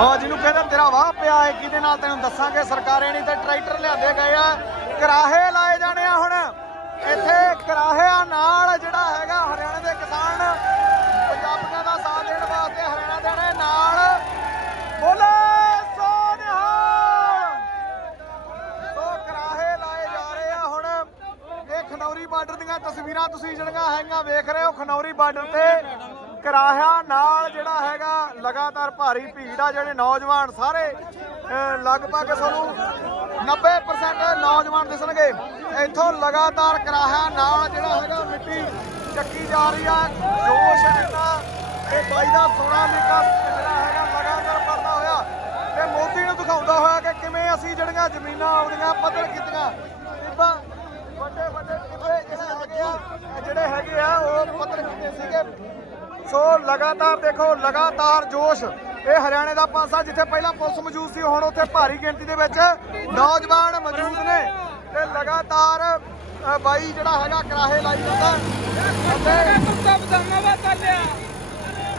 ਆ ਜਿਹਨੂੰ ਕਹਿੰਦੇ ਤੇਰਾ ਵਾਹ ਪਿਆ ਏ ਕਿਹਦੇ ਨਾਲ ਤੈਨੂੰ ਦੱਸਾਂਗੇ? ਸਰਕਾਰੇ ਨਹੀਂ ਤੇ ਟਰੈਕਟਰ ਲਿਆਂਦੇ ਗਏ ਆ। ਕਰਾਹੇ ਲਾਏ ਜਾਣੇ ਆ ਹੁਣ। ਇੱਥੇ ਕਰਾਹਿਆਂ ਨਾਲ ਜਿਹੜਾ ਹੈਗਾ ਹਰਿਆਣੇ ਦੇ ਕਿਸਾਨ। ਪੰਜਾਬੀਆਂ ਦਾ ਸਾਥ ਦੇਣ ਵਾਸਤੇ ਹਰਿਆਣਾ ਦੇ ਨਾਲ। ਬੋਲੇ ਲਾਏ ਜਾ ਰਹੇ ਆ ਹੁਣ। ਇਹ ਖਨੌਰੀ ਬਾਰਡਰ ਦੀਆਂ ਤਸਵੀਰਾਂ ਤੁਸੀਂ ਜਿਹੜੀਆਂ ਹੈਗੀਆਂ ਵੇਖ ਰਹੇ ਹੋ, ਖਨੌਰੀ ਬਾਰਡਰ ਤੇ ਕਰਾਹਿਆਂ ਨਾਲ ਜਿਹੜਾ ਹੈਗਾ ਲਗਾਤਾਰ ਭਾਰੀ ਭੀੜ ਆ ਜਿਹੜੇ ਨੌਜਵਾਨ ਸਾਰੇ ਲਗਭਗ ਤੁਹਾਨੂੰ 90% ਨੌਜਵਾਨ ਦਿਸਣਗੇ। ਇੱਥੋਂ ਲਗਾਤਾਰ ਕਰਾਹਿਆਂ ਨਾਲ ਜਿਹੜਾ ਹੈਗਾ ਮਿੱਟੀ ਚੱਕੀ ਜਾ ਰਹੀ ਆ। ਜੋਸ਼ ਇੰਨਾ ਇਹ ਬਾਈ ਦਾ ਸੋਨਾ ਨਿਕਾ ਜਿਹੜਾ ਹੈਗਾ ਲਗਾਤਾਰ ਪੜਦਾ ਹੋਇਆ। ਤੇ ਮੋਦੀ ਨੂੰ ਦਿਖਾਉਂਦਾ ਹੋਇਆ ਕਿ ਕਿਵੇਂ ਅਸੀਂ ਜਿਹੜੀਆਂ ਜ਼ਮੀਨਾਂ ਆਪਣੀਆਂ ਪੱਧਰ ਕੀਤੀਆਂ ਬੀਬਾ ਵੱਡੇ ਵੱਡੇ ਟਿੱਬੇ ਜਿਹੜੇ ਹੈਗੇ ਜਿਹੜੇ ਹੈਗੇ ਆ, ਉਹ ਪੱਧਰ ਕੀਤੇ ਸੀਗੇ। ਸੋ ਲਗਾਤਾਰ ਦੇਖੋ ਲਗਾਤਾਰ ਜੋਸ਼। ਇਹ ਹਰਿਆਣੇ ਦਾ ਪਾਸਾ ਜਿੱਥੇ ਪਹਿਲਾਂ ਪੁਲਿਸ ਮੌਜੂਦ ਸੀ ਹੁਣ ਉੱਥੇ ਭਾਰੀ ਗਿਣਤੀ ਦੇ ਵਿੱਚ ਨੌਜਵਾਨ ਮੌਜੂਦ ਨੇ। ਤੇ ਲਗਾਤਾਰ ਬਾਈ ਜਿਹੜਾ ਹੈਗਾ ਕਰਾਹੇ ਲਾਈ ਜਾਂਦਾ।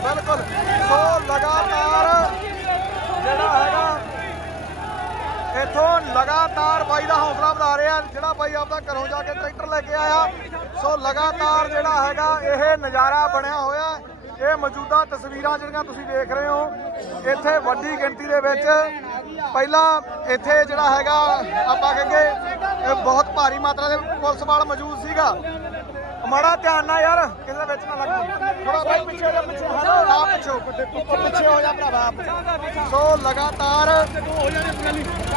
ਬਿਲਕੁਲ। ਸੋ ਲਗਾਤਾਰ ਜਿਹੜਾ ਹੈਗਾ ਇੱਥੋਂ ਲਗਾਤਾਰ ਬਾਈ ਦਾ ਹੌਸਲਾ ਵਧਾ ਰਿਹਾ ਜਿਹੜਾ ਬਾਈ ਆਪਦਾ ਘਰੋਂ ਜਾ ਕੇ ਟਰੈਕਟਰ ਲੈ ਕੇ ਆਇਆ। ਸੋ ਲਗਾਤਾਰ ਜਿਹੜਾ ਹੈਗਾ ਇਹ ਨਜ਼ਾਰਾ ਬਣਿਆ ਹੋਇਆ। ਇਹ ਮੌਜੂਦਾ ਤਸਵੀਰਾਂ ਜਿਹੜੀਆਂ ਤੁਸੀਂ ਦੇਖ ਰਹੇ ਹੋ, ਇੱਥੇ ਵੱਡੀ ਗਿਣਤੀ ਦੇ ਵਿੱਚ ਪਹਿਲਾਂ ਇੱਥੇ ਜਿਹੜਾ ਹੈਗਾ, ਆਪਾਂ ਕਹਿੰਗੇ ਬਹੁਤ ਭਾਰੀ ਮਾਤਰਾ ਦੇ ਪੁਲਿਸ ਵਾਲ ਮੌਜੂਦ ਸੀਗਾ। ਮਾੜਾ ਧਿਆਨ ਨਾਲ ਯਾਰ ਕਿਸੇ ਵਿੱਚ ਨਾ ਲੱਗ। ਥੋੜਾ ਬਾਈ ਪਿੱਛੇ ਹੋ ਜਾ ਪਿੱਛੇ, ਹਾਂ ਆ ਪਿੱਛੇ ਪਿੱਛੇ ਹੋ ਜਾ ਭਰਾਵਾ ਸੋ ਲਗਾਤਾਰ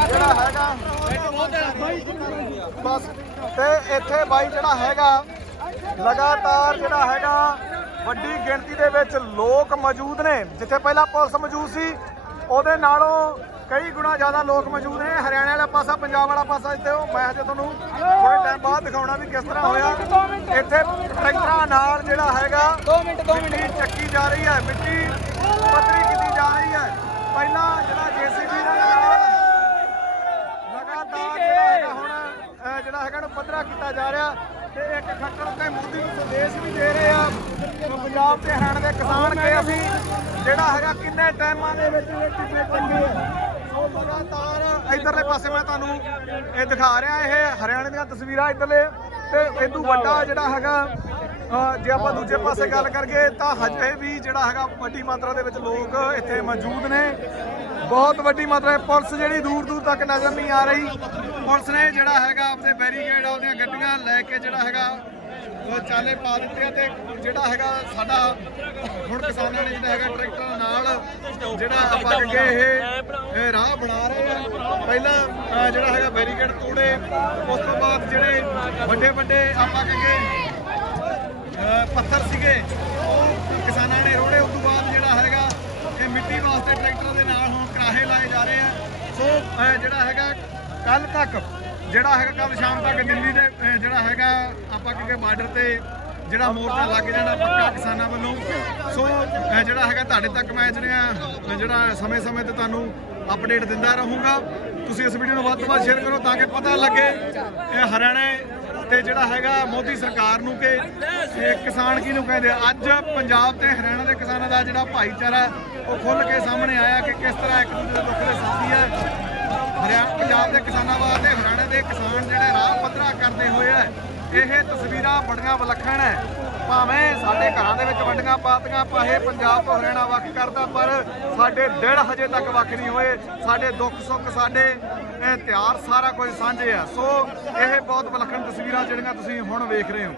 ਜਿਹੜਾ ਹੈਗਾ, ਬਸ, ਤੇ ਇੱਥੇ ਬਾਈ ਜਿਹੜਾ ਹੈਗਾ, ਲਗਾਤਾਰ ਜਿਹੜਾ ਹੈਗਾ ਵੱਡੀ ਗਿਣਤੀ ਦੇ ਵਿੱਚ ਲੋਕ ਮੌਜੂਦ ਨੇ ਜਿੱਥੇ ਪਹਿਲਾਂ ਪੁਲਿਸ ਮੌਜੂਦ ਸੀ ਉਹਦੇ ਨਾਲੋਂ ਕਈ ਗੁਣਾ ਜ਼ਿਆਦਾ ਲੋਕ ਮੌਜੂਦ ਨੇ। ਹਰਿਆਣਾ ਵਾਲਾ ਪਾਸਾ ਪੰਜਾਬ ਵਾਲਾ ਪਾਸਾ ਇੱਥੇ ਉਹ ਮੈਂ ਜੇ ਤੁਹਾਨੂੰ ਥੋੜੇ ਟਾਈਮ ਬਾਅਦ ਦਿਖਾਉਣਾ ਵੀ ਕਿਸ ਤਰ੍ਹਾਂ ਹੋਇਆ। ਇੱਥੇ ਟਰੈਕਟਰਾਂ ਨਾਲ ਜਿਹੜਾ ਹੈਗਾ 2 ਮਿੰਟ 2 ਮਿੰਟ ਚੱਕੀ ਜਾ ਰਹੀ ਹੈ ਮਿੱਟੀ ਪੱਧਰੀ ਕੀਤੀ ਜਾ ਰਹੀ ਹੈ। ਪਹਿਲਾਂ ਜਿਹੜਾ ਜੀਸੀਬੀ ਦੇ ਨਾਲ ਲਗਾਤਾਰ ਜਿਹੜਾ ਹੈਗਾ ਹੁਣ ਜਿਹੜਾ ਹੈਗਾ ਨੂੰ ਪੱਧਰਾ ਕੀਤਾ ਜਾ ਰਿਹਾ। ਤੇ ਇੱਕ ਖੱਟਰ ਤੇ ਮੋਦੀ ਨੂੰ ਸੰਦੇਸ਼ ਵੀ ਦੇ ਰਹੇ ਆ ਕਿ ਪੰਜਾਬ ਤੇ ਹਰਿਆਣਾ ਦੇ ਕਿਸਾਨ ਕਿ ਅਸੀਂ ਜਿਹੜਾ ਹੈਗਾ ਕਿੰਨੇ ਟਾਈਮਾਂ ਦੇ ਵਿੱਚ ਇਹ ਟਿੱਬੇ ਚੱਕੇ ਆ। ਸੋ ਲਗਾਤਾਰ ਇਧਰਲੇ ਪਾਸੇ ਮੈਂ ਤੁਹਾਨੂੰ ਇਹ ਦਿਖਾ ਰਿਹਾ ਇਹ ਹਰਿਆਣੇ ਦੀਆਂ ਤਸਵੀਰਾਂ ਇਧਰਲੇ ਤੇ ਇਦੋਂ ਵੱਡਾ ਜਿਹੜਾ ਹੈਗਾ ਜੇ ਆਪਾਂ ਦੂਜੇ ਪਾਸੇ ਗੱਲ ਕਰੀਏ ਤਾਂ ਹਜੇ ਵੀ ਜਿਹੜਾ ਹੈਗਾ ਵੱਡੀ ਮਾਤਰਾ ਦੇ ਵਿੱਚ ਲੋਕ ਇੱਥੇ ਮੌਜੂਦ ਨੇ। ਬਹੁਤ ਵੱਡੀ ਮਾਤਰਾ ਪੁਲਿਸ ਜਿਹੜੀ ਦੂਰ ਦੂਰ ਤੱਕ ਨਜ਼ਰ ਨਹੀਂ ਆ ਰਹੀ। ਪੁਲਿਸ ਨੇ ਜਿਹੜਾ ਹੈਗਾ ਆਪਣੇ ਬੈਰੀਕੇਡ ਆਪਣੀਆਂ ਗੱਡੀਆਂ ਲੈ ਕੇ ਜਿਹੜਾ ਹੈਗਾ ਉਹ ਚਾਲੇ ਪਾ ਦਿੱਤੇ ਆ ਤੇ ਜਿਹੜਾ ਹੈਗਾ ਸਾਡਾ ਹੁਣ ਕਿਸਾਨਾਂ ਨੇ ਜਿਹੜਾ ਹੈਗਾ ਟਰੈਕਟਰ ਨਾਲ ਜਿਹੜਾ ਆਪਾਂ ਅੱਗੇ ਇਹ ਰਾਹ ਬਣਾ ਰਹੇ ਆ। ਪਹਿਲਾਂ ਜਿਹੜਾ ਹੈਗਾ ਬੈਰੀਕੇਡ ਤੋੜੇ, ਉਸ ਤੋਂ ਬਾਅਦ ਜਿਹੜੇ ਵੱਡੇ ਵੱਡੇ ਆਪਾਂ ਕਹਿੰਗੇ ਪੱਥਰ ਸੀਗੇ ਉਹ ਕਿਸਾਨਾਂ ਨੇ ਰੋੜੇ, ਉਸ ਤੋਂ ਬਾਅਦ ਜਿਹੜਾ ਹੈਗਾ ਇਹ ਮਿੱਟੀ ਵਾਸਤੇ ਟਰੈਕਟਰਾਂ ਦੇ ਨਾਲ ਹੁਣ ਕਰਾਹੇ ਲਾਏ ਜਾ ਰਹੇ ਆ। ਸੋ ਜਿਹੜਾ ਹੈਗਾ ਕੱਲ ਤੱਕ ਜਿਹੜਾ ਹੈਗਾ ਕੱਲ ਸ਼ਾਮ ਤੱਕ ਦਿੱਲੀ ਦੇ ਅ, ਜਿਹੜਾ ਹੈਗਾ ਆਪਾਂ ਕਿਉਂਕਿ ਬਾਰਡਰ ਤੇ ਜਿਹੜਾ ਮੋਰਚਾ ਲੱਗ ਜਾਣਾ ਪੱਕਾ ਕਿਸਾਨਾਂ ਵੱਲੋਂ ਸੋ ਅ, ਜਿਹੜਾ ਹੈਗਾ ਤੁਹਾਡੇ ਤੱਕ ਮੈਂ ਜਿਹੜੀਆਂ ਅ, ਜਿਹੜਾ ਸਮੇਂ-ਸਮੇਂ ਤੇ ਤੁਹਾਨੂੰ ਅਪਡੇਟ ਦਿੰਦਾ ਰਹੂੰਗਾ ਤੁਸੀਂ ਇਸ ਵੀਡੀਓ ਨੂੰ ਵੱਧ ਤੋਂ ਵੱਧ ਸ਼ੇਅਰ ਕਰੋ ਤਾਂ ਕਿ ਪਤਾ ਲੱਗੇ ਇਹ ਹਰਿਆਣੇ ਤੇ ਜਿਹੜਾ ਹੈਗਾ ਮੋਦੀ ਸਰਕਾਰ ਨੂੰ ਕਿ ਇਹ ਕਿਸਾਨ ਕਿਹਨੂੰ ਕਹਿੰਦੇ ਆ। ਅੱਜ ਪੰਜਾਬ ਤੇ ਹਰਿਆਣਾ ਦੇ ਕਿਸਾਨਾਂ ਦਾ ਜਿਹੜਾ ਭਾਈਚਾਰਾ ਉਹ ਖੁੱਲ ਕੇ ਸਾਹਮਣੇ ਆਇਆ ਕਿ ਕਿਸ ਤਰ੍ਹਾਂ ਇੱਕ ਦੂਜੇ ਦੇ ਦੁੱਖ ਦੇ ਸਾਥੀ ਪੰਜਾਬ ਦੇ ਕਿਸਾਨਾਂ ਵਾਸਤੇ ਹਰਿਆਣਾ ਦੇ ਕਿਸਾਨ ਜਿਹੜੇ ਰਾਹ ਪੱਧਰਾ ਕਰਦੇ ਹੋਏ ਆ, ਇਹ ਤਸਵੀਰਾਂ ਬੜੀਆਂ ਵਿਲੱਖਣ ਹੈ ਭਾਵੇਂ ਸਾਡੇ ਘਰਾਂ ਦੇ ਵਿੱਚ ਵੱਡੀਆਂ ਪਾਤੀਆਂ ਪਾਹੇ ਪੰਜਾਬ ਤੋਂ ਹਰਿਆਣਾ ਵੱਖ ਕਰਦਾ, ਪਰ ਸਾਡੇ ਦਿਲ ਹਜੇ ਤੱਕ ਵੱਖ ਨਹੀਂ ਹੋਏ। ਸਾਡੇ ਦੁੱਖ, ਸੁੱਖ, ਸਾਡੇ, ਇਹ ਤਿਉਹਾਰ ਸਾਰਾ ਕੁਝ ਸਾਂਝੇ ਆ। ਸੋ ਇਹ ਬਹੁਤ ਵਿਲੱਖਣ ਤਸਵੀਰਾਂ ਜਿਹੜੀਆਂ ਤੁਸੀਂ ਹੁਣ ਵੇਖ ਰਹੇ ਹੋ।